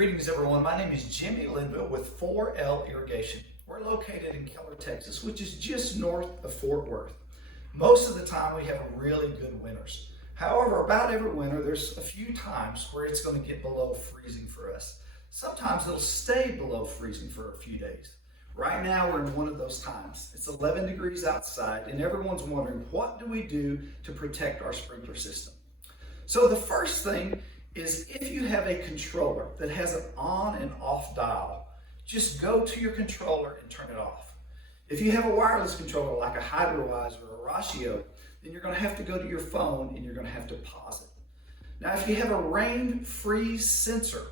Greetings everyone, my name is Jimmy Linville with 4L Irrigation. We're located in Keller, Texas, which is just north of Fort Worth. Most of the time we have really good winters. However, about every winter there's a few times where it's going to get below freezing for us. Sometimes it'll stay below freezing for a few days. Right now we're in one of those times. It's 11 degrees outside and everyone's wondering, what do we do to protect our sprinkler system? So the first thing is, if you have a controller that has an on and off dial, just go to your controller and turn it off. If you have a wireless controller like a Hydrowiser or a Ratio, then you're going to have to go to your phone and you're going to have to pause it. Now if you have a rain freeze sensor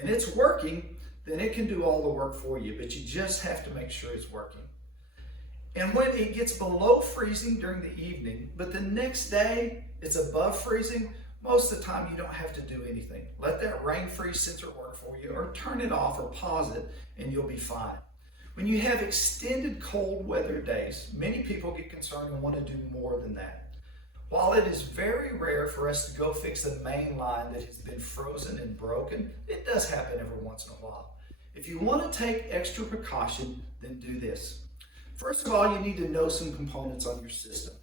and it's working, then it can do all the work for you, but you just have to make sure it's working. And when it gets below freezing during the evening, but the next day it's above freezing, most of the time you don't have to do anything. Let that rain freeze sensor work for you, or turn it off or pause it and you'll be fine. When you have extended cold weather days, many people get concerned and want to do more than that. While it is very rare for us to go fix a main line that has been frozen and broken, it does happen every once in a while. If you want to take extra precaution, then do this. First of all, you need to know some components on your system.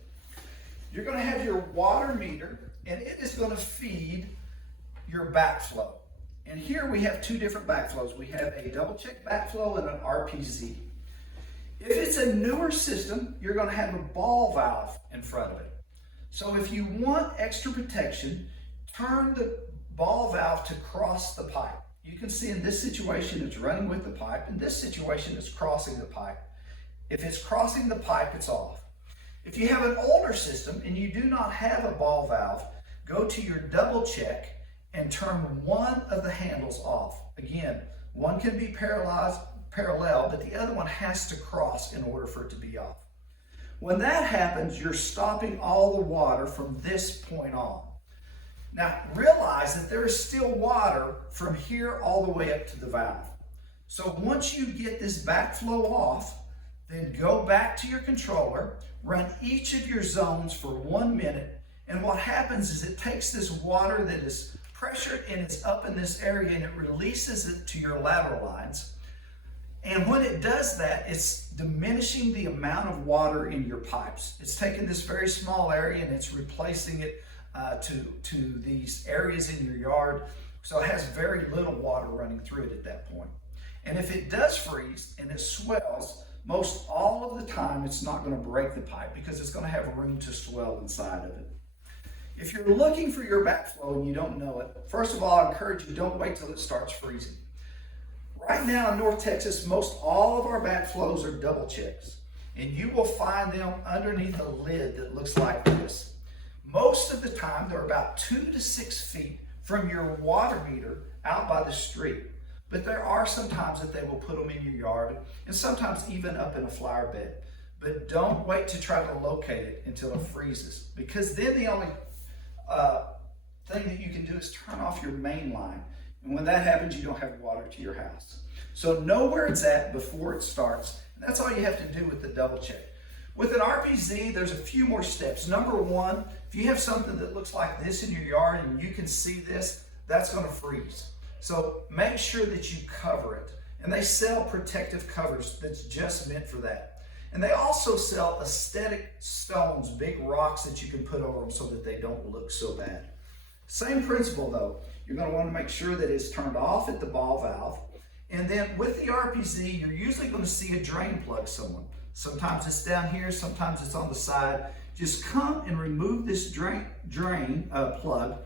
You're going to have your water meter, and it is going to feed your backflow. And here we have two different backflows. We have a double check backflow and an RPZ. If it's a newer system, you're going to have a ball valve in front of it. So if you want extra protection, turn the ball valve to cross the pipe. You can see in this situation it's running with the pipe. In this situation it's crossing the pipe. If it's crossing the pipe, it's off. If you have an older system and you do not have a ball valve, go to your double check and turn one of the handles off. Again, one can be parallel, but the other one has to cross in order for it to be off. When that happens, you're stopping all the water from this point on. Now realize that there is still water from here all the way up to the valve. So once you get this backflow off, then go back to your controller, run each of your zones for 1 minute, and what happens is it takes this water that is pressured and it's up in this area and it releases it to your lateral lines. And when it does that, it's diminishing the amount of water in your pipes. It's taking this very small area and it's replacing it to these areas in your yard, so it has very little water running through it at that point. And if it does freeze and it swells, most all of the time it's not going to break the pipe because it's going to have room to swell inside of it. If you're looking for your backflow and you don't know it, first of all, I encourage you, don't wait till it starts freezing. Right now in North Texas, most all of our backflows are double checks, and you will find them underneath a lid that looks like this. Most of the time they're about 2 to 6 feet from your water meter out by the street. But there are some times that they will put them in your yard, and sometimes even up in a flower bed. But don't wait to try to locate it until it freezes, because then the only thing that you can do is turn off your main line. And when that happens, you don't have water to your house. So know where it's at before it starts. And that's all you have to do with the double check. With an RPZ, there's a few more steps. Number one, if you have something that looks like this in your yard and you can see this, that's going to freeze. So make sure that you cover it. And they sell protective covers that's just meant for that. And they also sell aesthetic stones, big rocks that you can put over them so that they don't look so bad. Same principle though. You're going to want to make sure that it's turned off at the ball valve. And then with the RPZ, you're usually going to see a drain plug somewhere. Sometimes it's down here, sometimes it's on the side. Just come and remove this drain plug,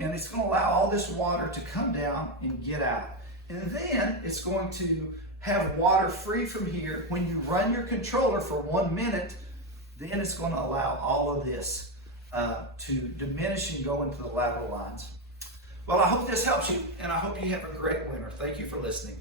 and it's going to allow all this water to come down and get out. And then it's going to have water free from here. When you run your controller for 1 minute, then it's going to allow all of this to diminish and go into the lateral lines. Well, I hope this helps you, and I hope you have a great winter. Thank you for listening.